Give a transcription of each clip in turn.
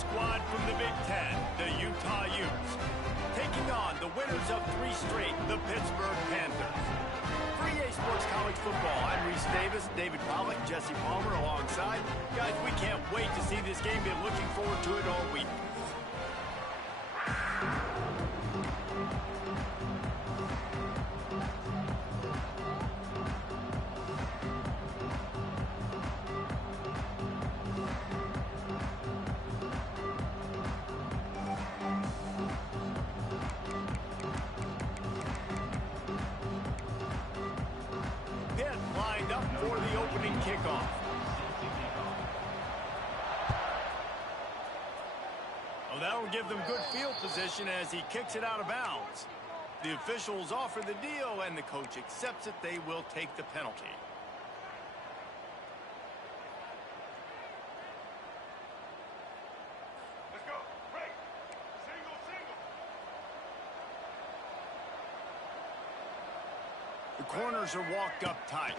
squad from the Big Ten, the Utah Utes, taking on the winners of 3 straight, the Pittsburgh Panthers. For EA Sports College Football, I'm Reese Davis, David Pollack, Jesse Palmer alongside. Guys, we can't wait to see this game. Been looking forward to it all week. Lined up for the opening kickoff. Well, that'll give them good field position as he kicks it out of bounds. The officials offer the deal, and the coach accepts it. They will take the penalty. Let's go. Break. Single, single. The corners are walked up tight.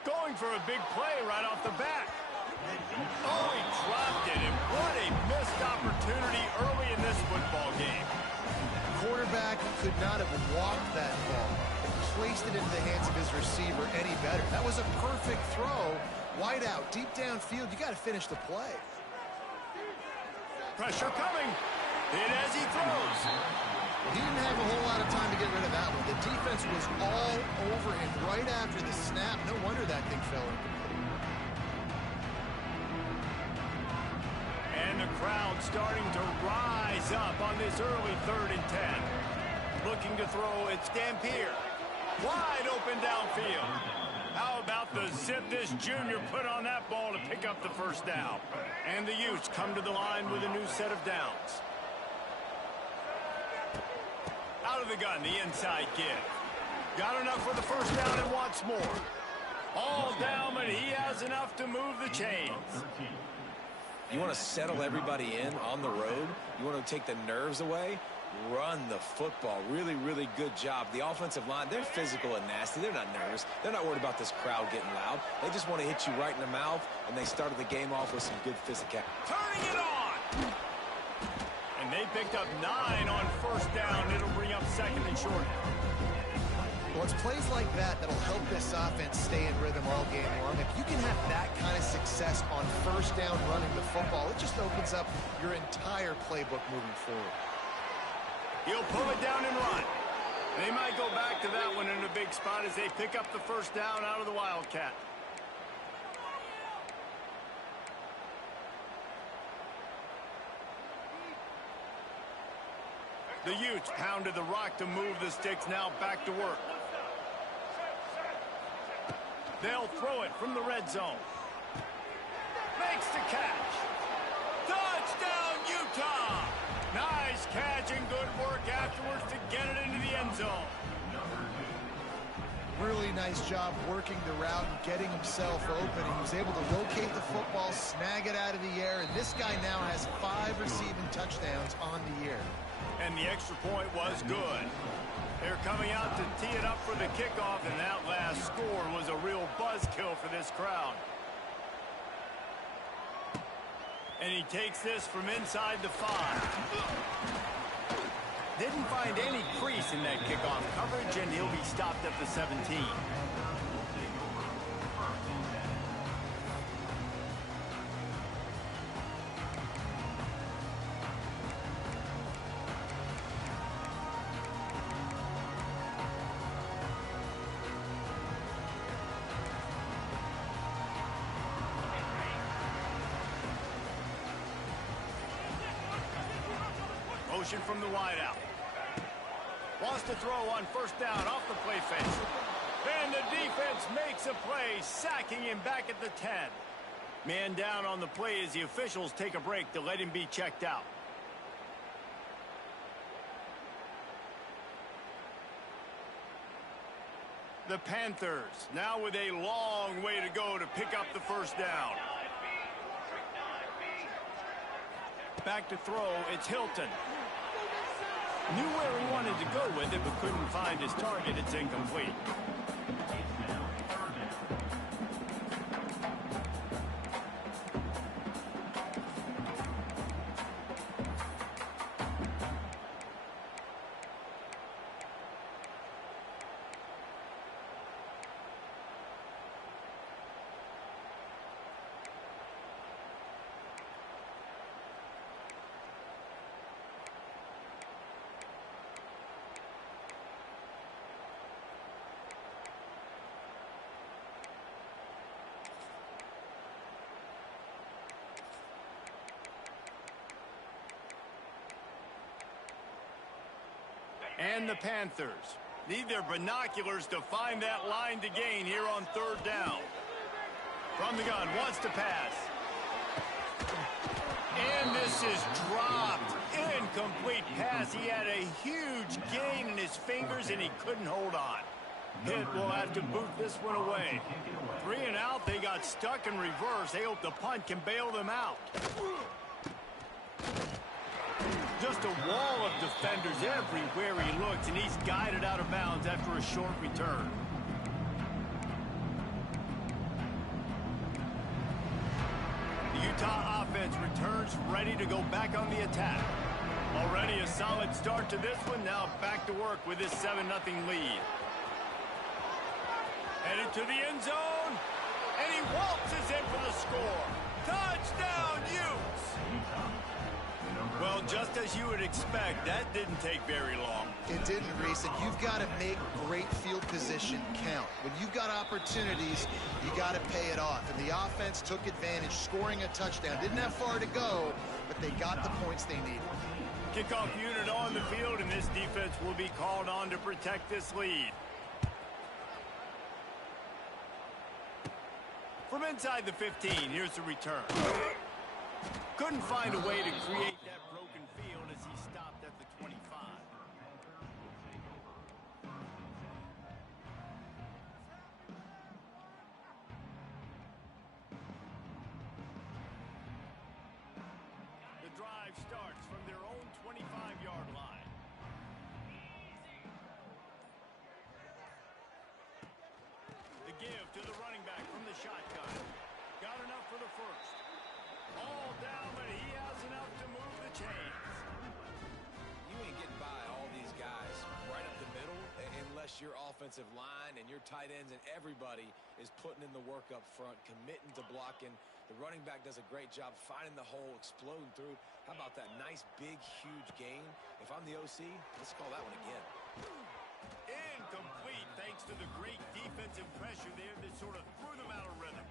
Going for a big play right off the bat. Oh, he dropped it, and what a missed opportunity early in this football game. Quarterback could not have walked that ball and placed it into the hands of his receiver any better. That was a perfect throw. Wide out, deep downfield. You got to finish the play. Pressure coming. Hit as he throws. He didn't have a whole lot of time to get rid of that one. The defense was all over him right after the snap. No wonder that thing fell incomplete. And the crowd starting to rise up on this early 3rd and 10. Looking to throw, it's Dampier. Wide open downfield. How about the zip this junior put on that ball to pick up the first down? And the Utes come to the line with a new set of downs. Out of the gun, the inside give. Got enough for the first down and wants more. All down, but he has enough to move the chains. You want to settle everybody in on the road? You want to take the nerves away? Run the football. Really, really good job. The offensive line, they're physical and nasty. They're not nervous. They're not worried about this crowd getting loud. They just want to hit you right in the mouth, and they started the game off with some good physicality. Turning it on! And they picked up 9 on first down. It'll bring up 2nd and short. Well, it's plays like that that'll help this offense stay in rhythm all game long. If you can have that kind of success on first down running the football, it just opens up your entire playbook moving forward. He'll pull it down and run. They might go back to that one in a big spot as they pick up the first down out of the Wildcat. The Utes pounded the rock to move the sticks, now back to work. They'll throw it from the red zone. Makes the catch. Touchdown, Utah! Nice catch and good work afterwards to get it into the end zone. Really nice job working the route and getting himself open. He was able to locate the football, snag it out of the air, and this guy now has 5 receiving touchdowns on the year. And the extra point was good. They're coming out to tee it up for the kickoff, and that last score was a real buzzkill for this crowd. And he takes this from inside the 5. Didn't find any crease in that kickoff coverage, and he'll be stopped at the 17. Motion from the wideout. Wants to throw on first down off the play fake. And the defense makes a play, sacking him back at the 10. Man down on the play as the officials take a break to let him be checked out. The Panthers now with a long way to go to pick up the first down. Back to throw, it's Hilton. Knew where he wanted to go with it, but couldn't find his target. It's incomplete. And the Panthers need their binoculars to find that line to gain here on third down. From the gun, wants to pass. And this is dropped. Incomplete pass. He had a huge gain in his fingers, and he couldn't hold on. Pitt will have to boot this one away. 3 and out. They got stuck in reverse. They hope the punt can bail them out. Just a wall of defenders everywhere he looks, and he's guided out of bounds after a short return. The Utah offense returns ready to go back on the attack. Already a solid start to this one. Now back to work with this 7-0 lead. Headed to the end zone, and he waltzes in for the score. Touchdown, Utes! Well, just as you would expect, that didn't take very long. It didn't, Reese, and you've got to make great field position count. When you've got opportunities, you got to pay it off. And the offense took advantage, scoring a touchdown. Didn't have far to go, but they got the points they needed. Kickoff unit on the field, and this defense will be called on to protect this lead. From inside the 15, here's the return. Couldn't find a way to create that broken field as he stopped at the 25. The drive starts from their own 25-yard line. The give to the running back from the shotgun. Got enough for the first. All down, but he has enough to move the chains. You ain't getting by all these guys right up the middle unless your offensive line and your tight ends and everybody is putting in the work up front, committing to blocking. The running back does a great job finding the hole, exploding through. How about that nice, big, huge gain? If I'm the OC, let's call that one again. Incomplete thanks to the great defensive pressure there that sort of threw them out of rhythm.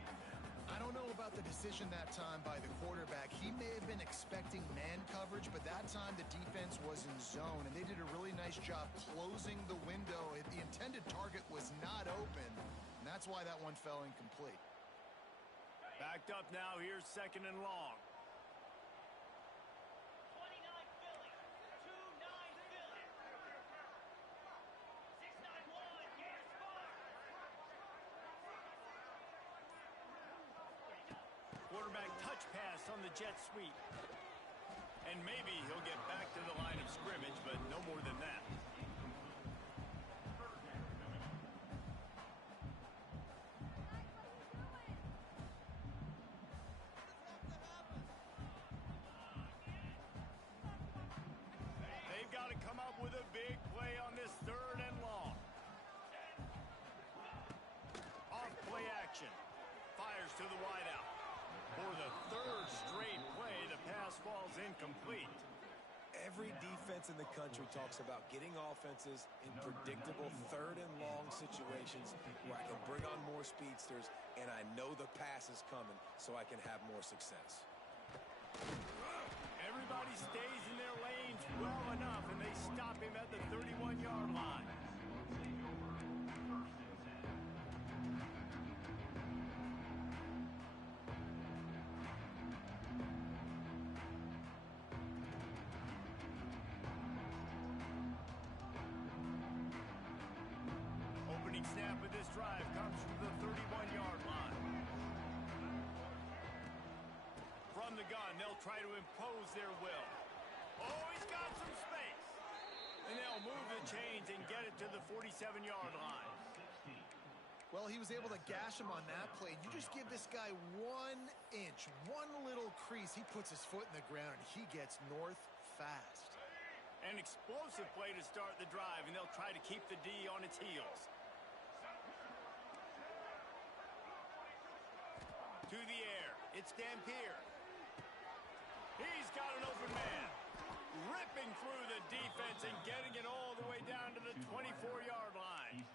I don't know about the decision that time by the quarterback. He may have been expecting man coverage, but that time the defense was in zone, and they did a really nice job closing the window. The intended target was not open, and that's why that one fell incomplete. Backed up now, here's 2nd and long. Quarterback touch pass on the jet sweep. And maybe he'll get back to the line of scrimmage, but no more than that. They've got to come up with a big play on this 3rd and long. Off play action. Fires to the wideout. For the 3rd straight play, the pass falls incomplete. Every defense in the country talks about getting offenses in predictable 3rd and long situations where I can bring on more speedsters and I know the pass is coming so I can have more success. Everybody stays in their lanes well enough, and they stop him at the 31-yard line. Snap of this drive comes from the 31-yard line. From the gun, they'll try to impose their will. Oh, he's got some space. And they'll move the chains and get it to the 47-yard line. Well, he was able to gash him on that play. You just give this guy 1 inch, one little crease. He puts his foot in the ground, and he gets north fast. An explosive play to start the drive, and they'll try to keep the D on its heels. To the air, it's Dampier. He's got an open man. Ripping through the defense and getting it all the way down to the 24-yard line.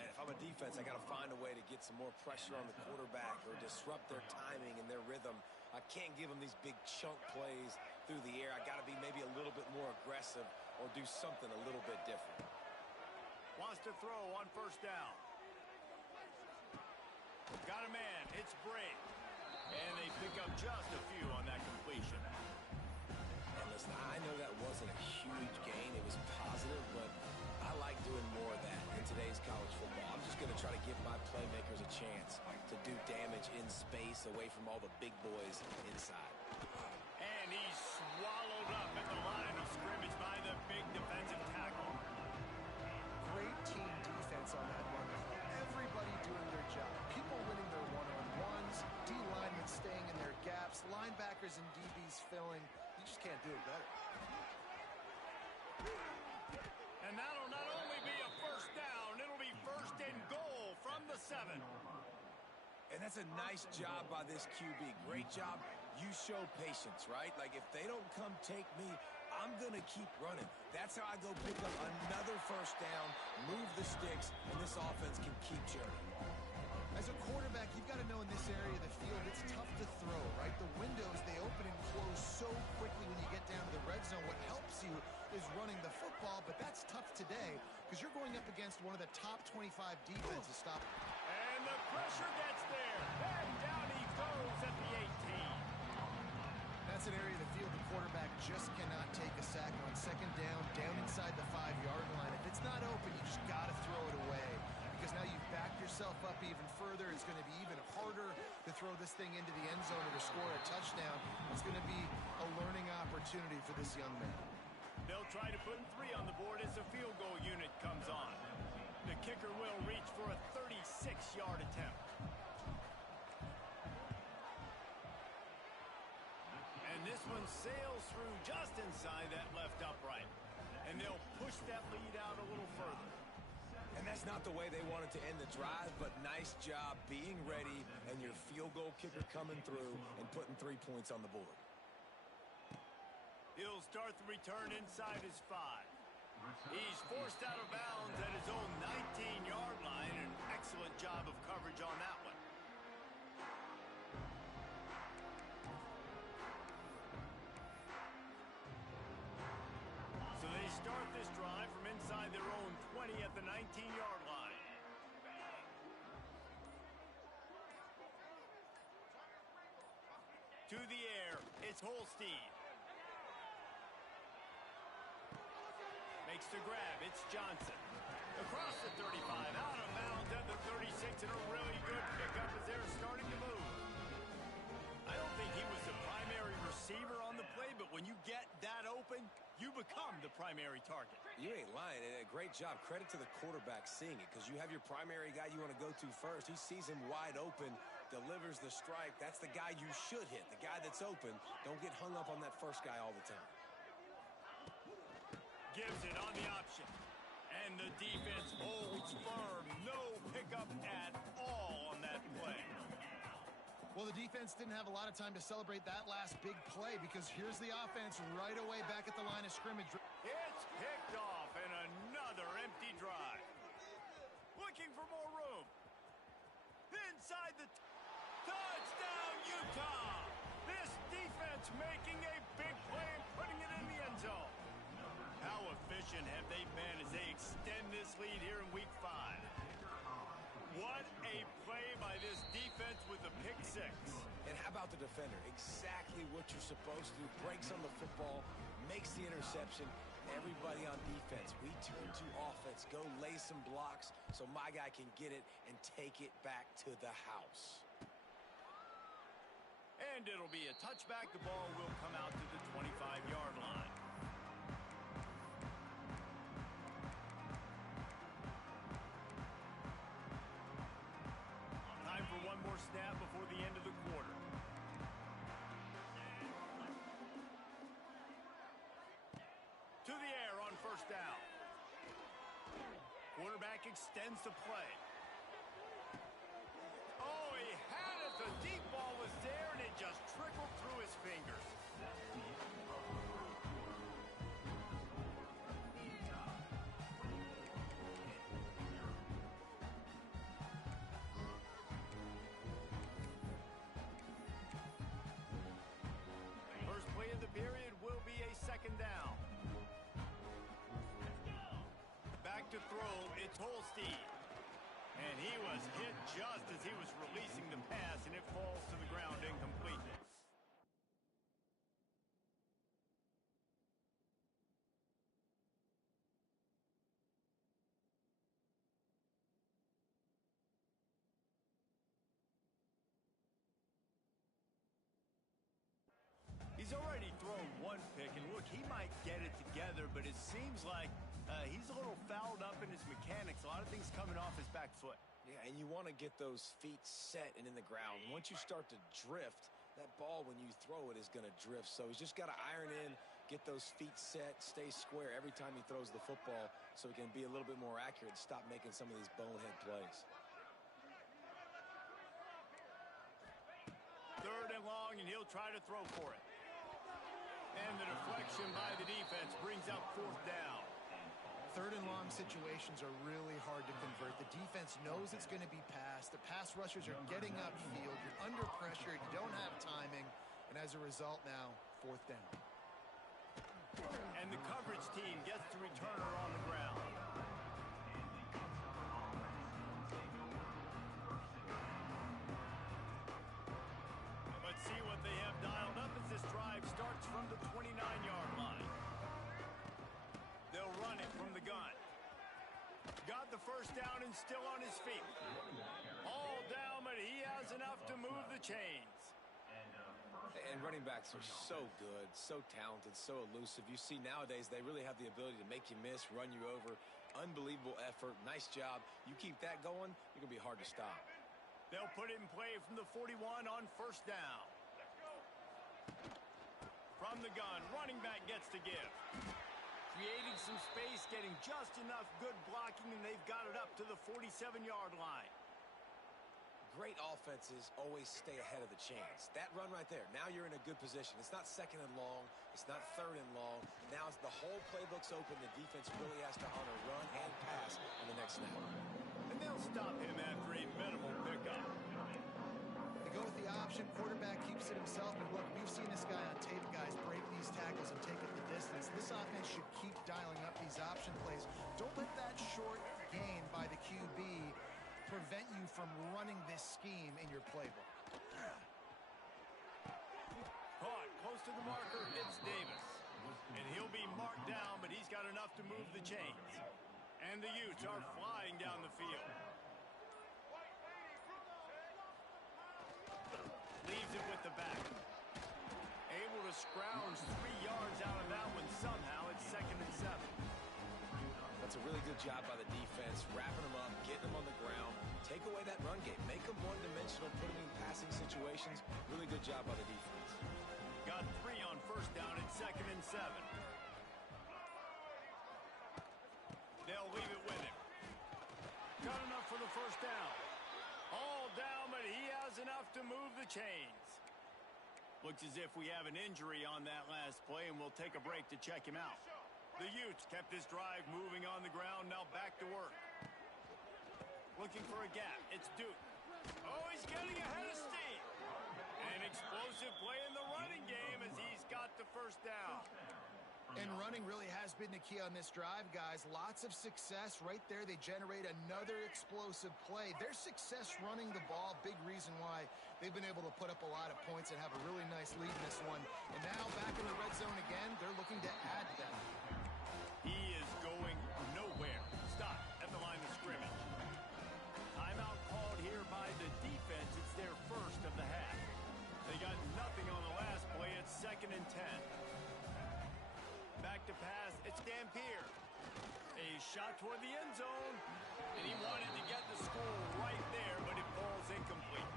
Man, if I'm a defense, I got to find a way to get some more pressure on the quarterback or disrupt their timing and their rhythm. I can't give them these big chunk plays through the air. I got to be maybe a little bit more aggressive or do something a little bit different. Wants to throw on first down. Got a man. It's Brady. And they pick up just a few on that completion. And listen, I know that wasn't a huge gain. It was positive, but I like doing more of that in today's college football. I'm just going to try to give my playmakers a chance to do damage in space away from all the big boys inside. And he's swallowed up at the line of scrimmage by the big defensive tackle. Great team defense on that run. Everybody doing their job. People winning their one-on-ones, D-linemen staying in their gaps, linebackers and DBs filling. You just can't do it better. And that'll not only be a first down, it'll be first and goal from the 7. And that's a nice job by this QB. Great job. You show patience, right? Like, if they don't come take me, I'm going to keep running. That's how I go pick up another first down, move the sticks, and this offense can keep churning. As a quarterback, you've got to know in this area of the field, it's tough to throw, right? The windows, they open and close so quickly when you get down to the red zone. What helps you is running the football, but that's tough today because you're going up against one of the top 25 defenses stopping. And the pressure gets there. And down he goes at the 18. That's an area of the field the quarterback just cannot take a sack on. Second down, down inside the 5-yard line. If it's not open, you just got to throw it away because now you've backed yourself up even further. It's going to be even harder to throw this thing into the end zone or to score a touchdown. It's going to be a learning opportunity for this young man. They'll try to put 3 on the board as the field goal unit comes on. The kicker will reach for a 36-yard attempt. And this one sails through just inside that left upright. And they'll push that lead out a little further. And that's not the way they wanted to end the drive, but nice job being ready and your field goal kicker coming through and putting 3 points on the board. He'll start the return inside his 5. He's forced out of bounds at his own 19-yard line. An excellent job of coverage on that one. So they start this drive from inside their own 20 at the 19-yard line. To the air, it's Holstein. Makes the grab, it's Johnson. Across the 35, out of bounds at the 36, and a really good pickup as they're starting to move. I don't think he was the primary receiver on the play, but when you get that open, you become the primary target. You ain't lying, and a great job. Credit to the quarterback seeing it, because you have your primary guy you want to go to first. He sees him wide open, delivers the strike. That's the guy you should hit, the guy that's open. Don't get hung up on that first guy all the time. Gives it on the option. And the defense holds firm. No pickup at all on that play. Well, the defense didn't have a lot of time to celebrate that last big play because here's the offense right away back at the line of scrimmage. It's picked off and another empty drive. Looking for more room. Inside the touchdown, Utah. This defense making a big play and putting it in the end zone. How efficient have they been as they extend this lead here in Week 5? What a play by this defense with a pick 6. And how about the defender? Exactly what you're supposed to do. Breaks on the football, makes the interception. Everybody on defense, we turn to offense. Go lay some blocks so my guy can get it and take it back to the house. And it'll be a touchback. The ball will come out to the 25-yard line. Time for one more snap before the end of the quarter. To the air on first down. Quarterback extends the play. Oh, he had it. The deep ball was there, and it just trickled through his fingers. First play of the period will be a second down. to throw. It's Holstein. And he was hit just as he was releasing the pass, and it falls to the ground incomplete. He's already thrown one pick, and look, he might get it together, but it seems like he's a little fouled up in his mechanics. A lot of things coming off his back foot. Yeah, and you want to get those feet set and in the ground. Once you start to drift, that ball, when you throw it, is going to drift. So he's just got to iron in, get those feet set, stay square every time he throws the football so he can be a little bit more accurate and stop making some of these bonehead plays. 3rd and long, and he'll try to throw for it. And the deflection by the defense brings up 4th down. 3rd and long situations are really hard to convert. The defense knows it's going to be passed. The pass rushers are getting upfield. You're under pressure. You don't have timing. And as a result now, 4th down. And the coverage team gets the returner on the ground. Let's see what they have dialed up as this drive starts from the 29-yard line. They'll run it from the gun. Got the 1st down and still on his feet. All down, but he has enough to move the chains. And running backs are so good, so talented, so elusive. You see nowadays they really have the ability to make you miss, run you over. Unbelievable effort. Nice job. You keep that going, you're going to be hard to stop. They'll put it in play from the 41 on 1st down. From the gun, running back gets to give. Creating some space, getting just enough good blocking, and they've got it up to the 47-yard line. Great offenses always stay ahead of the chains. That run right there, now you're in a good position. It's not 2nd and long. It's not 3rd and long. Now the whole playbook's open. The defense really has to honor run and pass on the next snap. And they'll stop him after a minimal pickup. They go with the option. Quarterback keeps it himself. And look, we've seen this guy on tape, guys, break these tackles and take it the distance. This offense should keep dialing up these option plays. Don't let that short gain by the QB prevent you from running this scheme in your playbook. Caught close to the marker, it's Davis. And he'll be marked down, but he's got enough to move the chains. And the Utes are flying down the field. Leaves it with the back. Able to scrounge 3 yards out of that one somehow. It's 2nd and 7. That's a really good job by the defense, wrapping them up, getting them on the ground. Take away that run game. Make them one-dimensional, put them in passing situations. Really good job by the defense. Got 3 on 1st down. It's 2nd and 7. They'll leave it with him. Got enough for the 1st down. All down, but he has enough to move the chains. Looks as if we have an injury on that last play, and we'll take a break to check him out. The Utes kept this drive moving on the ground, now back to work. Looking for a gap. It's Duke. Oh, he's getting ahead of steam. An explosive play in the running game as he's got the 1st down. And running really has been the key on this drive, guys. Lots of success right there. They generate another explosive play. Their success running the ball, big reason why they've been able to put up a lot of points and have a really nice lead in this one. And now back in the red zone again, they're looking to add to that. He is going nowhere. Stop at the line of scrimmage. Timeout called here by the defense. It's their 1st of the half. They got nothing on the last play. It's 2nd and 10. Back to pass. It's Dampier. A shot toward the end zone. And he wanted to get the score right there, but it falls incomplete.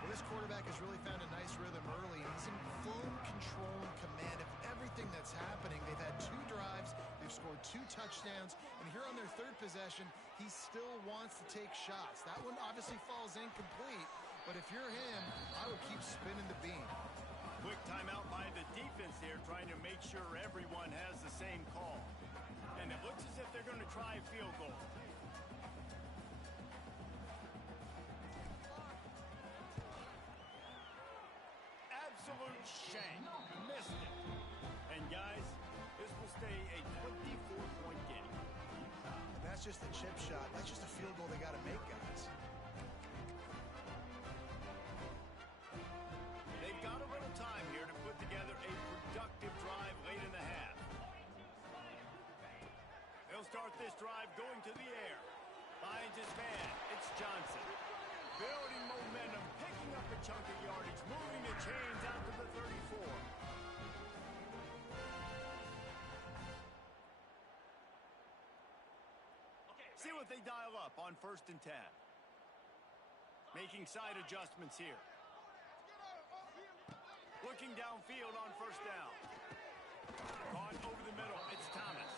Well, this quarterback has really found a nice rhythm early, and he's in full control and command of everything that's happening. They've had 2 drives. They've scored 2 touchdowns. And here on their 3rd possession, he still wants to take shots. That one obviously falls incomplete. But if you're him, I would keep spinning the beam. Quick timeout by the defense here, trying to make sure everyone has the same call. And it looks as if they're going to try a field goal. Absolute shank. Missed it. And guys, this will stay a 24-point game. that's just a chip shot. That's just a field goal they got to make, guys. They've got a little time here to put together a productive drive late in the half. They'll start this drive going to the air. Finds his man. It's Johnson. Building momentum, picking up a chunk of yardage, moving the chains out to the 34. See what they dial up on 1st and 10. Making side adjustments here. Looking downfield on 1st down. Caught over the middle. It's Thomas.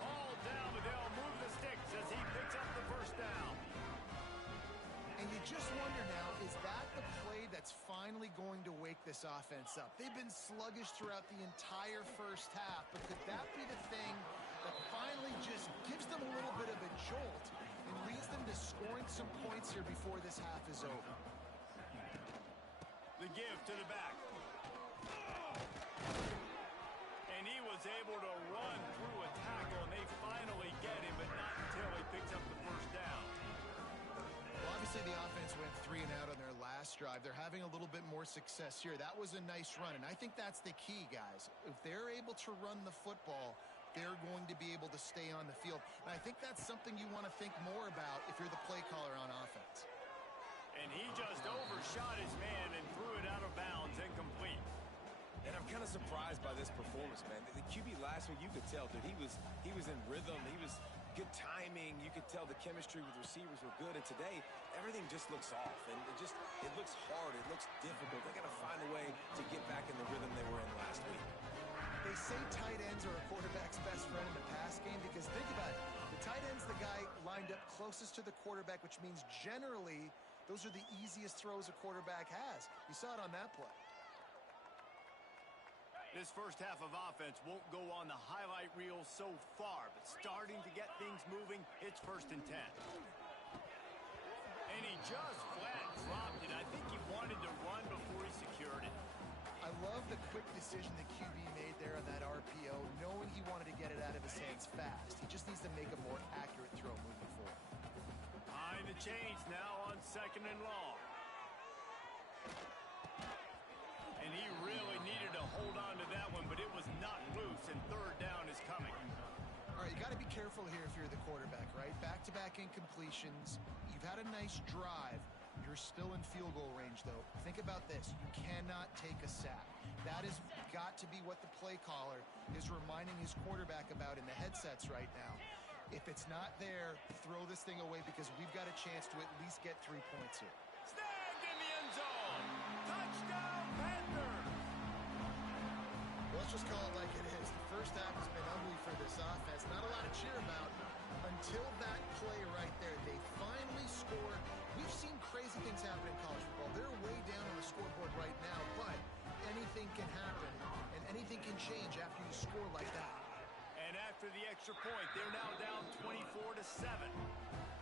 All down, but they'll move the sticks as he picks up the 1st down. And you just wonder now, is that the play that's finally going to wake this offense up? They've been sluggish throughout the entire first half, but could that be the thing that finally just gives them a little bit of a jolt and leads them to scoring some points here before this half is over? The give to the back. And he was able to run through a tackle, and they finally get him, but not until he picks up the 1st down. Well, obviously the offense went 3 and out on their last drive. They're having a little bit more success here. That was a nice run, and I think that's the key, guys. If they're able to run the football, they're going to be able to stay on the field. And I think that's something you want to think more about if you're the play caller on offense. And he just overshot his man and threw it out of bounds, incomplete. And I'm kind of surprised by this performance, man. The QB last week, you could tell, dude, he was in rhythm. He was good timing. You could tell the chemistry with receivers were good. And today, everything just looks off. And it looks hard. It looks difficult. They got to find a way to get back in the rhythm they were in last week. They say tight ends are a quarterback's best friend in the pass game because think about it. The tight end's the guy lined up closest to the quarterback, which means generally those are the easiest throws a quarterback has. You saw it on that play. This first half of offense won't go on the highlight reel so far, but starting to get things moving, it's 1st and 10. And he just flat dropped it. I think he wanted to run before he secured it. I love the quick decision the QB made there on that RPO, knowing he wanted to get it out of his hands fast. He just needs to make a more accurate throw moving forward. Behind the chains now on 2nd and long. And he really needed to hold on to that one, but it was not loose, and 3rd down is coming. All right, you got to be careful here if you're the quarterback, right? Back-to-back incompletions. You've had a nice drive. You're still in field goal range, though. Think about this. You cannot take a sack. That has got to be what the play caller is reminding his quarterback about in the headsets right now. If it's not there, throw this thing away because we've got a chance to at least get 3 points here. Snagged in the end zone. Touchdown, Panthers. Let's just call it like it is. The first half has been ugly for this offense. Not a lot to cheer about until that play right there. They finally scored. We've seen crazy things happen in college football. They're way down on the scoreboard right now, but anything can happen, and anything can change after you score like that. And after the extra point, they're now down 24-7.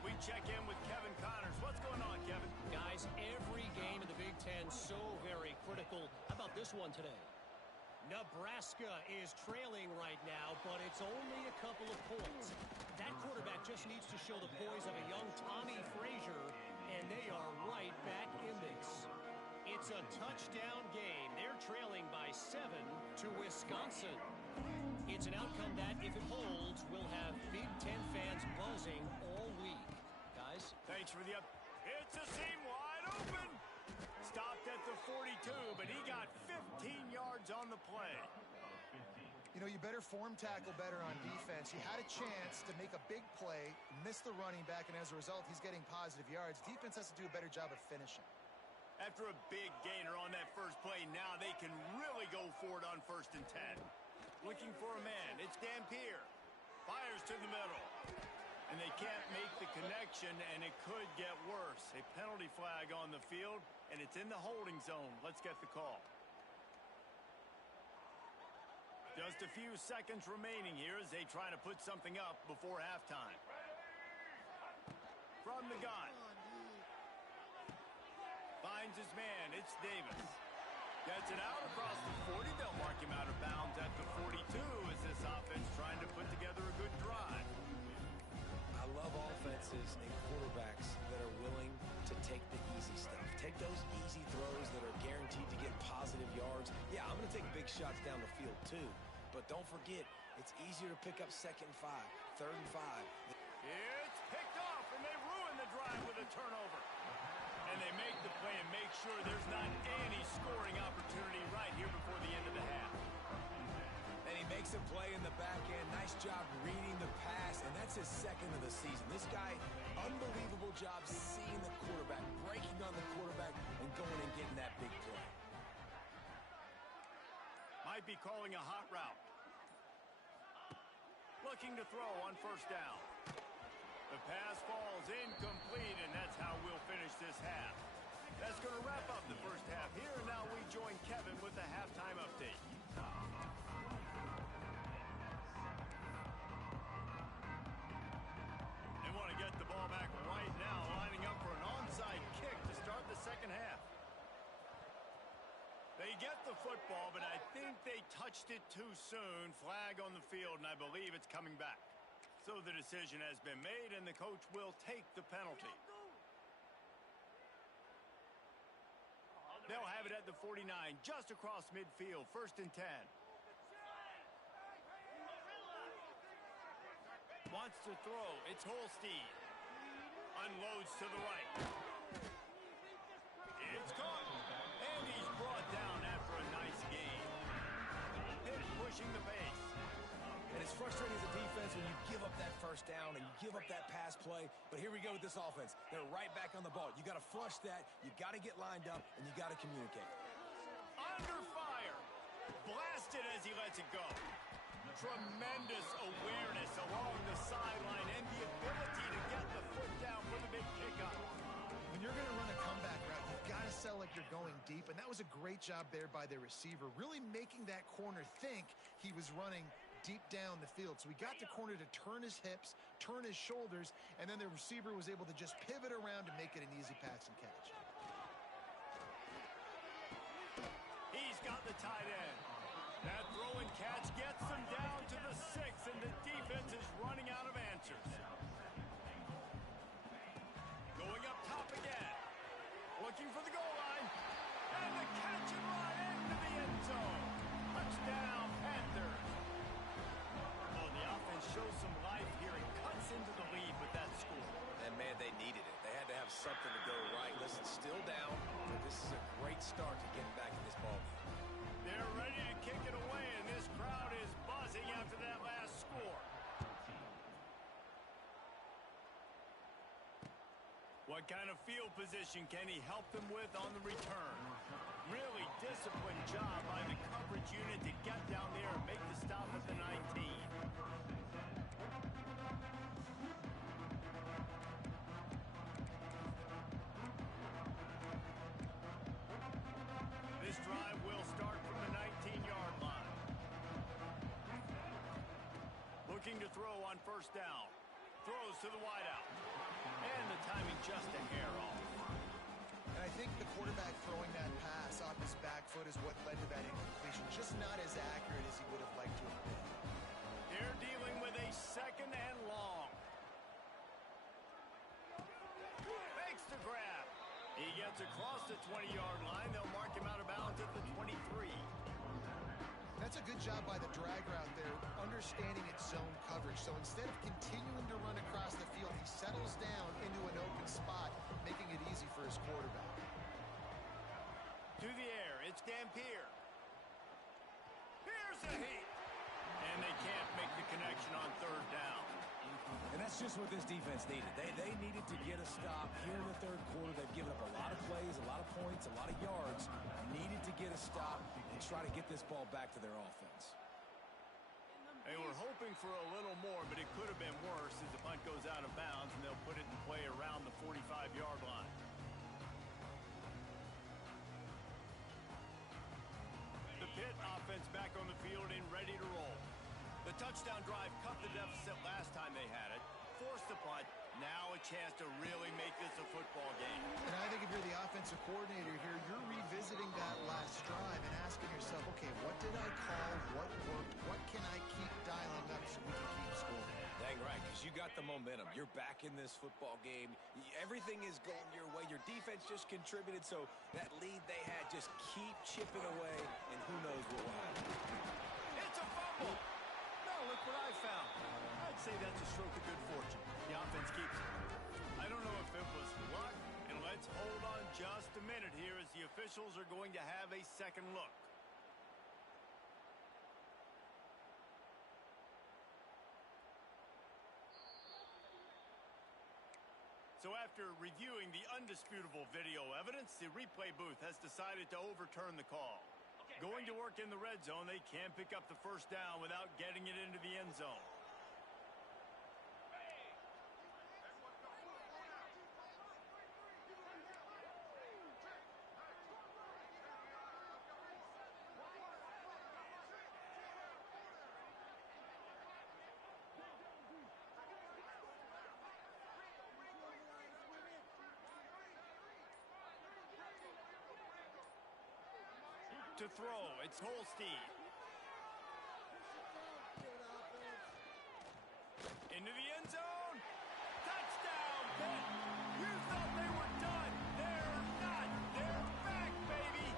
We check in with Kevin Connors. What's going on, Kevin? Guys, every game in the Big Ten so very critical. How about this one today? Nebraska is trailing right now, but it's only a couple of points. That quarterback just needs to show the poise of a young Tommy Frazier, and they are right back in this. It's a touchdown game. They're trailing by 7 to Wisconsin. It's an outcome that, if it holds, will have Big Ten fans buzzing all week. Guys? Thanks for the up. It's a seam wide open. Stopped at the 42, but he got 15 yards on the play. You know, you better form tackle better on defense. He had a chance to make a big play, miss the running back, and as a result, he's getting positive yards. Defense has to do a better job of finishing. After a big gainer on that first play, now they can really go for it on 1st and 10. Looking for a man. It's Dampier. Fires to the middle. And they can't make the connection, and it could get worse. A penalty flag on the field, and it's in the holding zone. Let's get the call. Just a few seconds remaining here as they try to put something up before halftime. From the gun. Finds his man. It's Davis. Gets it out across the 40. They'll mark him out of bounds at the 42 as this offense trying to put together a good drive. I love offenses and quarterbacks that are willing to take the easy stuff. Take those easy throws that are guaranteed to get positive yards. Yeah, I'm going to take big shots down the field too. But don't forget, it's easier to pick up 2nd and 5, 3rd and 5. It's picked off, and they ruin the drive with a turnover. And they make the play and make sure there's not any scoring opportunity right here before the end of the half. And he makes a play in the back end. Nice job reading the pass, and that's his 2nd of the season. This guy, unbelievable job seeing the quarterback, breaking on the quarterback, and going and getting that big play. Might be calling a hot route. Looking to throw on 1st down. The pass falls incomplete, and that's how we'll finish this half. That's going to wrap up the first half here, and now we join Kevin with the halftime update. They want to get the ball back right now, lining up for an onside kick to start the 2nd half. They get the football, but I think they touched it too soon. Flag on the field, and I believe it's coming back. So the decision has been made, and the coach will take the penalty. They'll have it at the 49, just across midfield, 1st and 10. Wants to throw. It's Holstein. Unloads to the right. It's caught. And he's brought down after a nice gain. Pitt pushing the pace. And it's frustrating as a defense when you give up that 1st down and you give up that pass play. But here we go with this offense. They're right back on the ball. You got to flush that. You got to get lined up, and you got to communicate. Under fire. Blasted as he lets it go. Tremendous awareness along the sideline and the ability to get the foot down for the big pickup. When you're going to run a comeback route, you've got to sell like you're going deep, and that was a great job there by the receiver, really making that corner think he was running deep down the field. So he got the corner to turn his hips, turn his shoulders, and then the receiver was able to just pivot around and make it an easy pass and catch. He's got the tight end. That throw and catch gets them down to the 6, and the defense is running out of answers. Going up top again. Looking for the goal line. And the catch and run into the end zone. Touchdown, Panthers. Oh, the offense shows some life here and cuts into the lead with that score. And, man, they needed it. They had to have something to go right. Listen, still down, but this is a great start to getting back in this ballgame. They're ready to kick it away, and this crowd is buzzing after that last score. What kind of field position can he help them with on the return? Really disciplined job by the coverage unit to get down there and make the stop at the 19. This drive will start from the 19-yard line. Looking to throw on 1st down. Throws to the wideout. And the timing just a hair off. And I think the quarterback throwing that pass off his back foot is what led to that incompletion. Just not as accurate as he would have liked to have been. They're dealing with a 2nd and long. Fakes the grab. He gets across the 20-yard line. They'll mark him out of bounds at the 23. That's a good job by the drag route there, understanding its zone coverage. So instead of continuing to run across the field, he settles down into an open spot, making it easy for his quarterback. To the air, it's Dampier. Here's a heat. And they can't make the connection on 3rd down. And that's just what this defense needed. They needed to get a stop here in the 3rd quarter. They've given up a lot of plays, a lot of points, a lot of yards. Needed to get a stop and try to get this ball back to their offense. They were hoping for a little more, but it could have been worse as the punt goes out of bounds, and they'll put it in play around the 45-yard line. The Pitt offense back on the field and ready to roll. The touchdown drive cut the deficit last time they had it, forced the punt. Now a chance to really make this a football game. And I think if you're the offensive coordinator here, you're revisiting that last drive and asking yourself, okay, what did I call? What worked? What can I keep dialing up so we can keep scoring? Dang right, because you got the momentum. You're back in this football game. Everything is going your way. Your defense just contributed, so that lead they had, just keep chipping away, and who knows what will happen. It's a fumble. No, look what I found. I'd say that's a stroke of good fortune. The offense keeps it. I don't know if it was luck, and let's hold on just a minute here as the officials are going to have a second look. So after reviewing the undisputable video evidence, the replay booth has decided to overturn the call. Going to work in the red zone, they can't pick up the first down without getting it into the end zone. To throw, it's Holstein. Into the end zone. Touchdown, Pitt. You thought they were done. They're not. They're back, baby.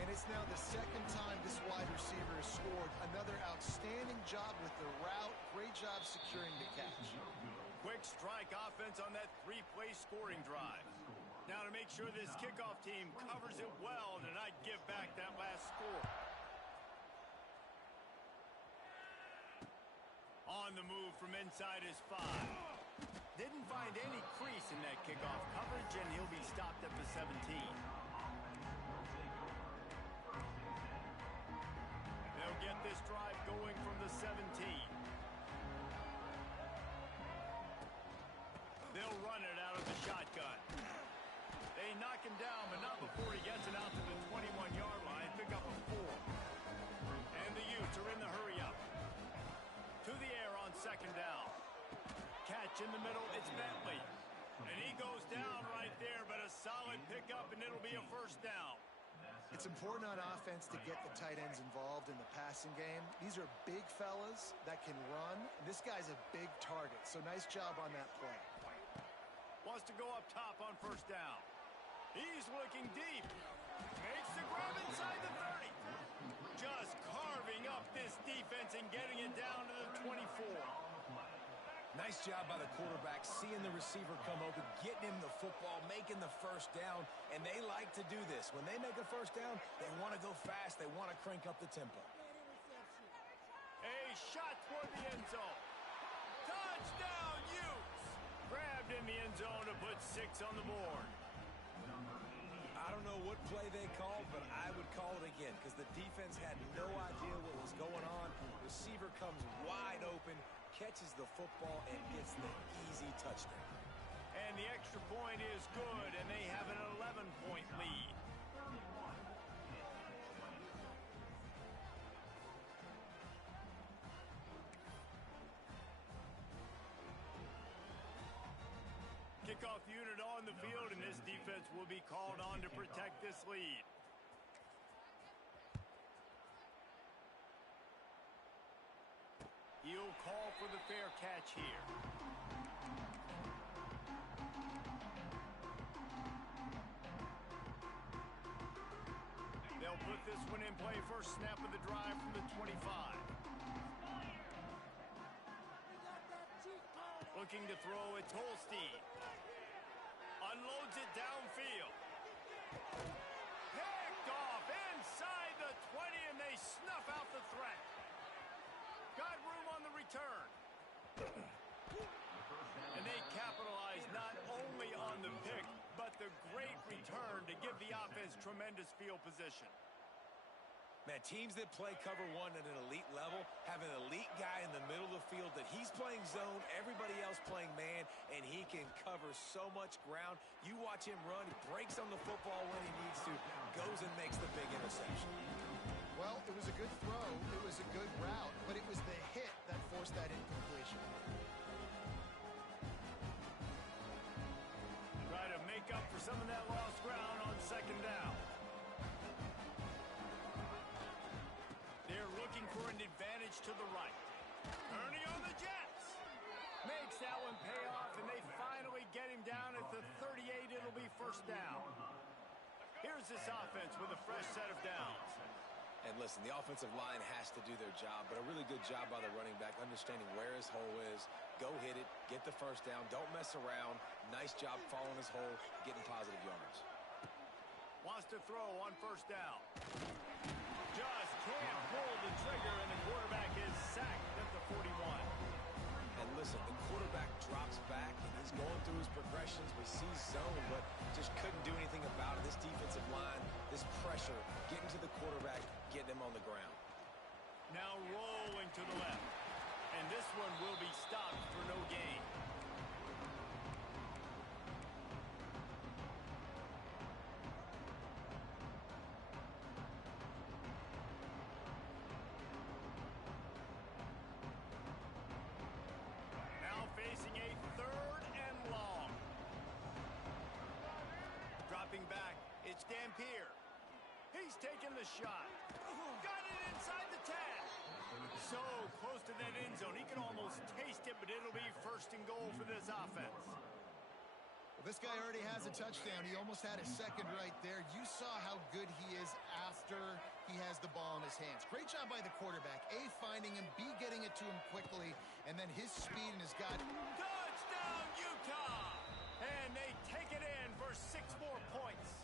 And it's now the second time this wide receiver has scored. Another outstanding job with the route. Great job securing the catch. Quick strike offense on that three-play scoring drive. Now to make sure this kickoff team covers it well to not give back that last score. On the move from inside his 5. Didn't find any crease in that kickoff coverage, and he'll be stopped at the 17. They'll get this drive going from the 17. They'll run it out of the shotgun. They knock him down, but not before he gets it out to the 21-yard line. Pick up a 4. And the Utes are in the hurry-up. To the air on second down. Catch in the middle, it's Bentley. And he goes down right there, but a solid pickup, and it'll be a first down. It's important on offense to get the tight ends involved in the passing game. These are big fellas that can run. This guy's a big target, so nice job on that play. Wants to go up top on first down. He's looking deep. Makes the grab inside the 30. Just carving up this defense and getting it down to the 24. Nice job by the quarterback, seeing the receiver come open, getting him the football, making the first down, and they like to do this. When they make a first down, they want to go fast. They want to crank up the tempo. A shot toward the end zone. Touchdown, Utes! Grabbed in the end zone to put 6 on the board. I don't know what play they called, but I would call it again because the defense had no idea what was going on. Receiver comes wide open, catches the football, and gets the easy touchdown. And the extra point is good, and they have an 11-point lead. Kickoff unit on the field, and this defense will be called on to protect this lead. He'll call for the fair catch here. They'll put this one in play first snap of the drive from the 25. Looking to throw, it's Holstein. Unloads it downfield. Picked off inside the 20, and they snuff out the threat. Got room on the return. And they capitalize not only on the pick, but the great return to give the offense tremendous field position. Man, teams that play cover one at an elite level have an elite guy in the middle of the field that he's playing zone, everybody else playing man, and he can cover so much ground. You watch him run, he breaks on the football when he needs to, goes and makes the big interception. Well, it was a good throw, it was a good route, but it was the hit that forced that incompletion. Try to make up for some of that lost ground on second down. They're looking for an advantage to the right. Turning on the Jets. Makes that one pay off, and they finally get him down at the 38. It'll be first down. Here's this offense with a fresh set of downs. And listen, the offensive line has to do their job, but a really good job by the running back, understanding where his hole is. Go hit it, get the first down, don't mess around. Nice job following his hole, getting positive yards. Wants to throw on first down. Just can't pull the trigger, and the quarterback is sacked at the 41. And listen, the quarterback drops back, and he's going through his progressions. We see zone, but just couldn't do anything about it. This defensive line, this pressure, getting to the quarterback, getting him on the ground. Now rolling to the left. And this one will be stopped for no gain. Facing a third and long. Dropping back, it's Dampier. He's taking the shot. Got it inside the 10. So close to that end zone. He can almost taste it, but it'll be first and goal for this offense. Well, this guy already has a touchdown. He almost had a second right there. You saw how good he is after he has the ball in his hands. Great job by the quarterback. A, finding him, B, getting it to him quickly, and then his speed and his guide. Touchdown, Utah! And they take it in for 6 more points.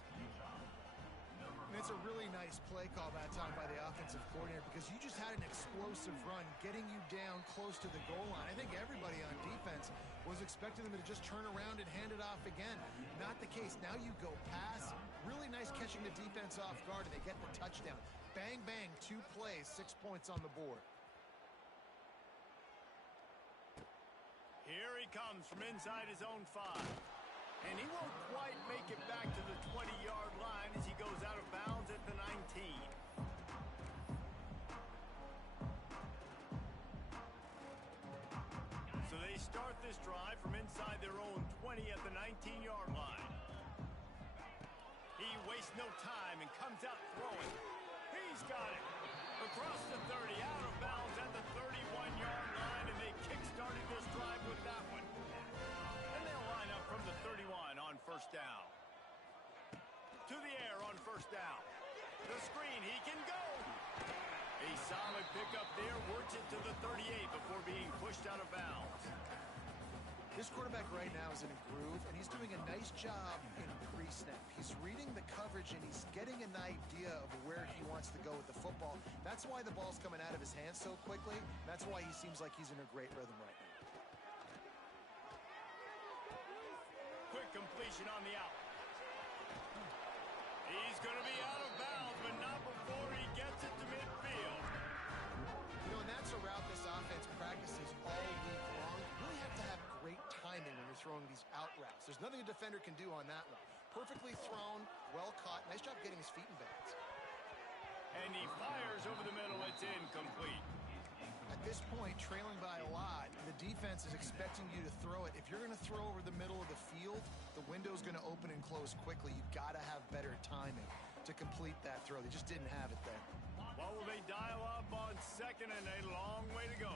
And it's a really nice play call that time by the offensive coordinator, because you just had an explosive run getting you down close to the goal line. I think everybody on defense was expecting them to just turn around and hand it off again. Not the case. Now you go pass. Really nice catching the defense off guard, and they get the touchdown. Bang, bang, 2 plays, 6 points on the board. Here he comes from inside his own 5. And he won't quite make it back to the 20-yard line as he goes out of bounds at the 19. So they start this drive from inside their own 20 at the 19-yard line. He wastes no time and comes out throwing. He's got it. Across the 30, out of bounds at the 31-yard line, and they kick-started this drive with that one. And they'll line up from the 31 on first down. To the air on first down. The screen, he can go. A solid pickup there, works it to the 38 before being pushed out of bounds. This quarterback right now is in a groove, and he's doing a nice job in pre-snap. He's reading the coverage, and he's getting an idea of where he wants to go with the football. That's why the ball's coming out of his hands so quickly. That's why he seems like he's in a great rhythm right now. Quick completion on the out. He's going to be out of bounds, but not before he gets it to midfield. You know, and that's a route this offense practices all week long. You really have to have great timing when you're throwing these out routes. There's nothing a defender can do on that one. Perfectly thrown, well caught. Nice job getting his feet in bounds. And he fires over the middle. It's incomplete. At this point, trailing by a lot, the defense is expecting you to throw it. If you're going to throw over the middle of the field, the window's going to open and close quickly. You've got to have better timing to complete that throw. They just didn't have it there. Well, will they dial up on second, and a long way to go.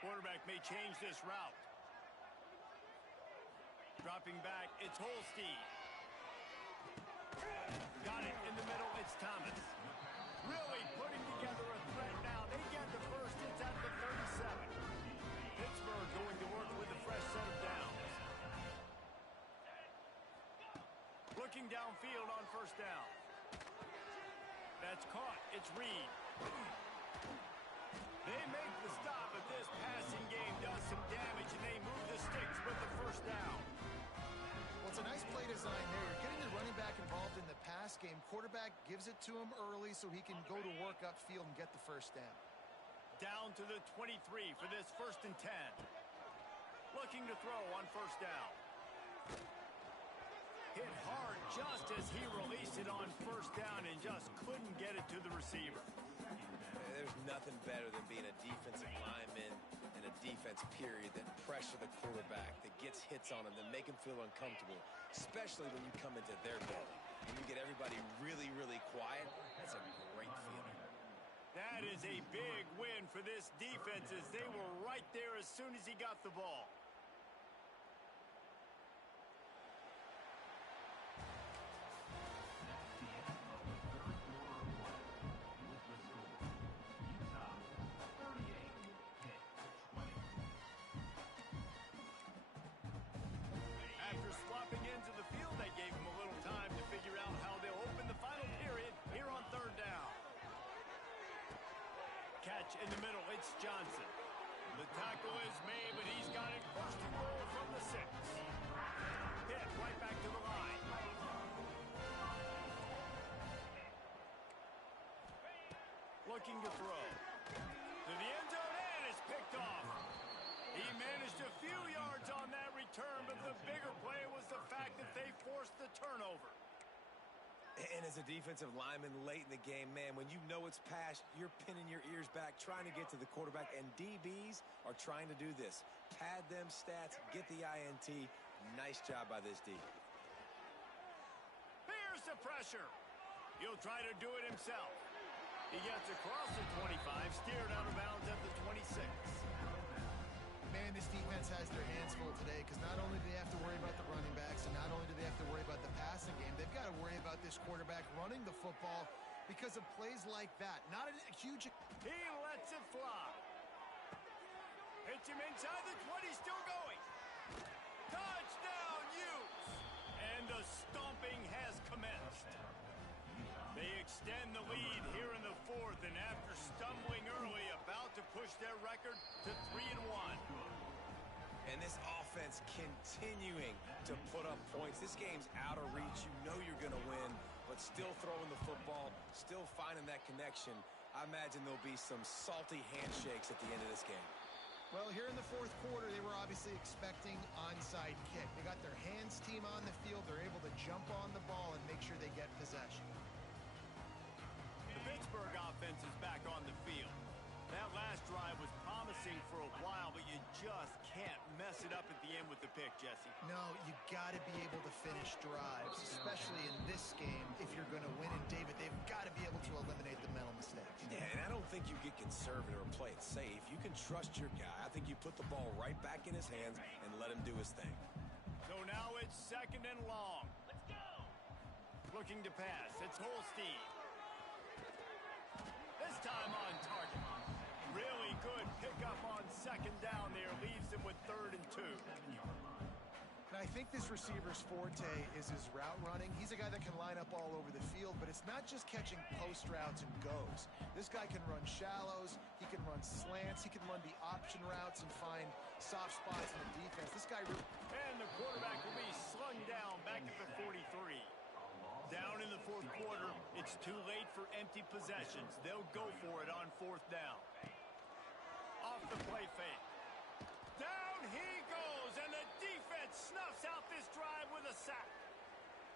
Quarterback may change this route. Dropping back, it's Holstein. Got it in the middle, it's Thomas. Really putting together a threat now. They get the first. It's at the 37. Pittsburgh going to work with a fresh set of downs. Looking downfield on first down. That's caught. It's Reed. They make the stop, but this passing game does some damage, and they move the sticks with the first down. Well, it's a nice play design there. You're getting the running back involved in the pass game. Quarterback gives it to him early so he can go to work upfield and get the first down. Down to the 23 for this 1st and 10. Looking to throw on first down. Hit hard just as he released it on first down and just couldn't get it to the receiver. There's nothing better than being a defensive lineman and a defense period that pressure the quarterback, that gets hits on him, that make him feel uncomfortable, especially when you come into their building. When you get everybody really, really quiet, that's a great feeling. That is a big win for this defense as they were right there as soon as he got the ball. After swapping into the field, they gave him a little time to figure out how they'll open the final period here on third down. Catch in the middle, it's Johnson. The tackle is made, but he's got it first and goal from the 6. Pitt right back to the line. Looking to throw. To the end zone, and it's picked off. He managed a few yards on that return, but the bigger play was the fact that they forced the turnover. And as a defensive lineman late in the game, man, when you know it's pass, you're pinning your ears back, trying to get to the quarterback, and DBs are trying to do this. Pad them stats, get the INT. Nice job by this D. Here's the pressure. He'll try to do it himself. He gets across the 25, steered out of bounds at the 26. Man, this defense has their hands full today because not only do they have to worry about the running backs and not only do they have to worry about the passing game, they've got to worry about this quarterback running the football because of plays like that. Not a huge... He lets it fly. Hits him inside the 20, still going. Touchdown, Utes! And the stomping has commenced. They extend the lead here in the 4th, and after stumbling early, about to push their record to 3-1. And this offense continuing to put up points. This game's out of reach. You know you're going to win, but still throwing the football, still finding that connection. I imagine there'll be some salty handshakes at the end of this game. Well, here in the 4th quarter, they were obviously expecting onside kick. They got their hands team on the field. They're able to jump on the ball and make sure they get possession. The Pittsburgh offense is back on the field. That last drive was promising for a while, but you just can't mess it up at the end with the pick, Jesse. No, you got to be able to finish drives, especially in this game if you're going to win. And, David, they've got to be able to eliminate the mental mistakes. Yeah, and I don't think you get conservative or play it safe. You can trust your guy. I think you put the ball right back in his hands and let him do his thing. So now it's 2nd and long. Let's go. Looking to pass. It's Holstein. This time on target. Really good pickup on 2nd down there. Leaves him with 3rd and 2. And I think this receiver's forte is his route running. He's a guy that can line up all over the field, but it's not just catching post routes and goes. This guy can run shallows. He can run slants. He can run the option routes and find soft spots in the defense. This guy really... And the quarterback will be slung down back at the 43. Down in the 4th quarter, it's too late for empty possessions. They'll go for it on 4th down. Off the play fake. Down he goes, and the defense snuffs out this drive with a sack.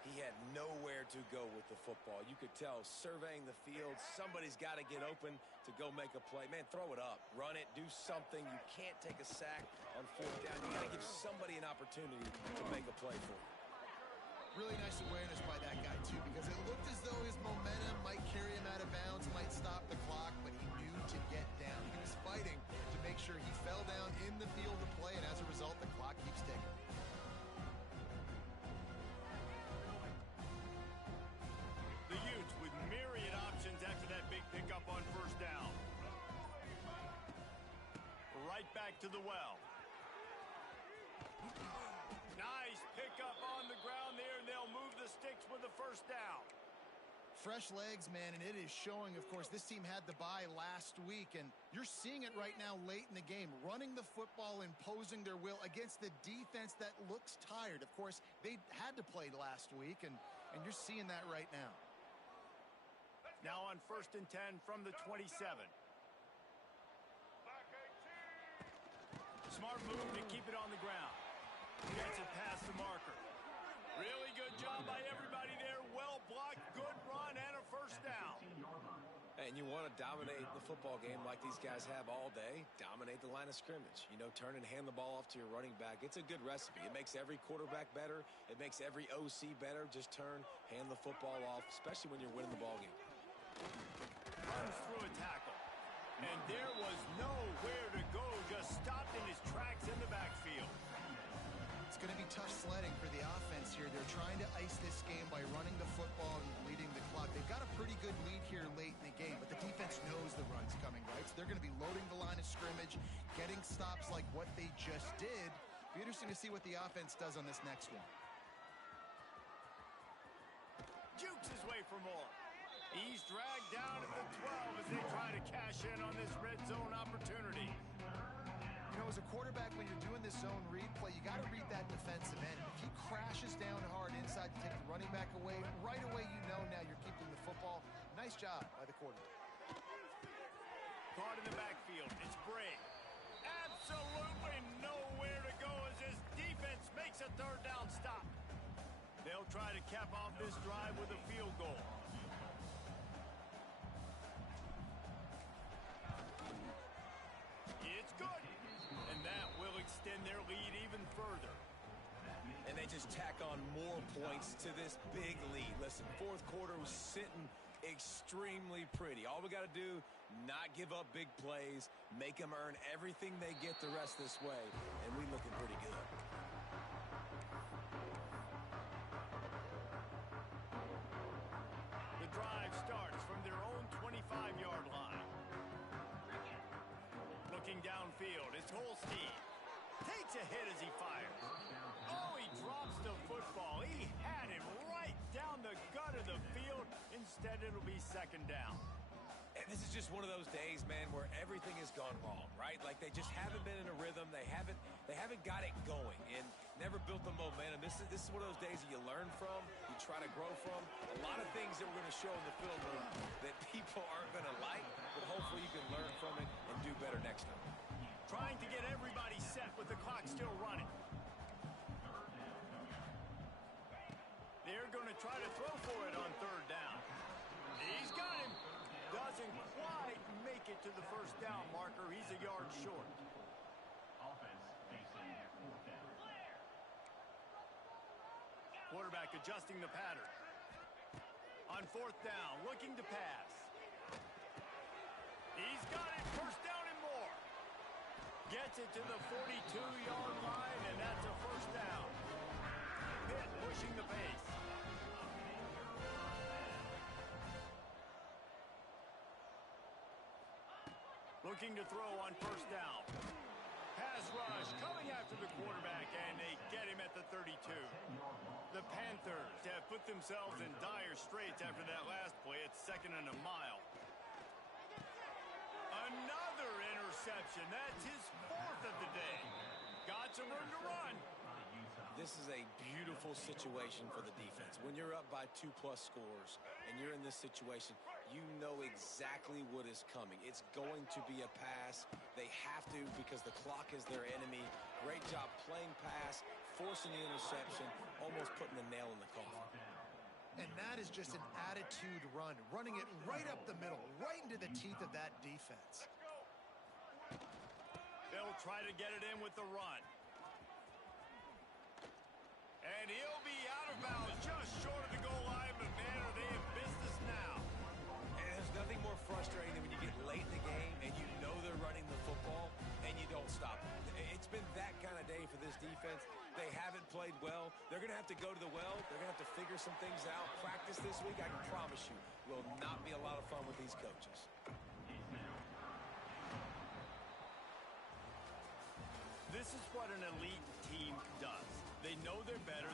He had nowhere to go with the football. You could tell, surveying the field, somebody's got to get open to go make a play. Man, throw it up. Run it. Do something. You can't take a sack on 4th down. You got to give somebody an opportunity to make a play for you. Really nice awareness by that guy, too, because it looked as though his momentum might carry him out of bounds, might stop the clock, but he knew to get down. He was fighting to make sure he fell down in the field to play, and as a result, the clock keeps ticking. The Utes with myriad options after that big pickup on 1st down. Right back to the well. Nice pickup on the ground there, and they'll move the sticks with the 1st down. Fresh legs, man, and it is showing. Of course, this team had the bye last week, and you're seeing it right now late in the game, running the football, imposing their will against the defense that looks tired. Of course, they had to play last week, and you're seeing that right now. Now on 1st and 10 from the 27. Smart move to keep it on the ground. Gets it past the marker. Really good job by everybody there. Well blocked, good run, and a 1st down. And you want to dominate the football game like these guys have all day. Dominate the line of scrimmage. You know, turn and hand the ball off to your running back. It's a good recipe. It makes every quarterback better. It makes every OC better. Just turn, hand the football off, especially when you're winning the ball game. runs through a tackle. And there was nowhere to go, just stopped in his tracks in the backfield. It's going to be tough sledding for the offense here. They're trying to ice this game by running the football and leading the clock. They've got a pretty good lead here late in the game, but the defense knows the run's coming, right? So they're going to be loading the line of scrimmage, getting stops like what they just did. Be interesting to see what the offense does on this next one. Jukes his way for more. He's dragged down at the 12 as they try to cash in on this red zone opportunity. You know, as a quarterback, when you're doing this zone read play, you got to read that defensive end. If he crashes down hard inside to take the running back away, right away you know now you're keeping the football. Nice job by the quarterback. Caught in the backfield. It's Bray. Absolutely nowhere to go as his defense makes a third down stop. They'll try to cap off this drive with a field goal. It's good. And that will extend their lead even further. And they just tack on more points to this big lead. Listen, fourth quarter was sitting extremely pretty. All we got to do, not give up big plays, make them earn everything they get the rest of this way, and we looking pretty good. The drive starts from their own 25-yard line. Looking downfield, it's Holstein. Takes a hit as he fires. Oh, he drops the football. He had him right down the gut of the field. Instead, it'll be second down. And this is just one of those days, man, where everything has gone wrong, right? Like they just haven't been in a rhythm. They haven't got it going and never built the momentum. This is one of those days that you learn from, you try to grow from. A lot of things that we're going to show in the film room that people aren't going to like, but hopefully you can learn from it and do better next time. Trying to get everybody set with the clock still running. They're going to try to throw for it on third down. He's got him. Doesn't quite make it to the first down marker. He's a yard short. Offense facing fourth down. Quarterback adjusting the pattern. On fourth down, looking to pass. He's got it. First down and more. Gets it to the 42-yard line, and that's a first down. Pitt pushing the pace. Looking to throw on first down. Pass rush coming after the quarterback, and they get him at the 32. The Panthers have put themselves in dire straits after that last play. It's second and a mile. Another interception. That's his fourth of the day. Got some room to run. This is a beautiful situation for the defense. When you're up by 2+ scores and you're in this situation, you know exactly what is coming. It's going to be a pass. They have to because the clock is their enemy. Great job playing pass, forcing the interception, almost putting the nail in the coffin. And that is just an attitude run, running it right up the middle, right into the teeth of that defense. They'll try to get it in with the run. And he'll be out of bounds just short of the goal line, but man, are they in business now. And there's nothing more frustrating than when you get late in the game and you know they're running the football and you don't stop them. It's been that kind of day for this defense. They haven't played well. They're going to have to go to the well. They're going to have to figure some things out. Practice this week, I can promise you, will not be a lot of fun with these coaches. This is what an elite team does. They know they're better.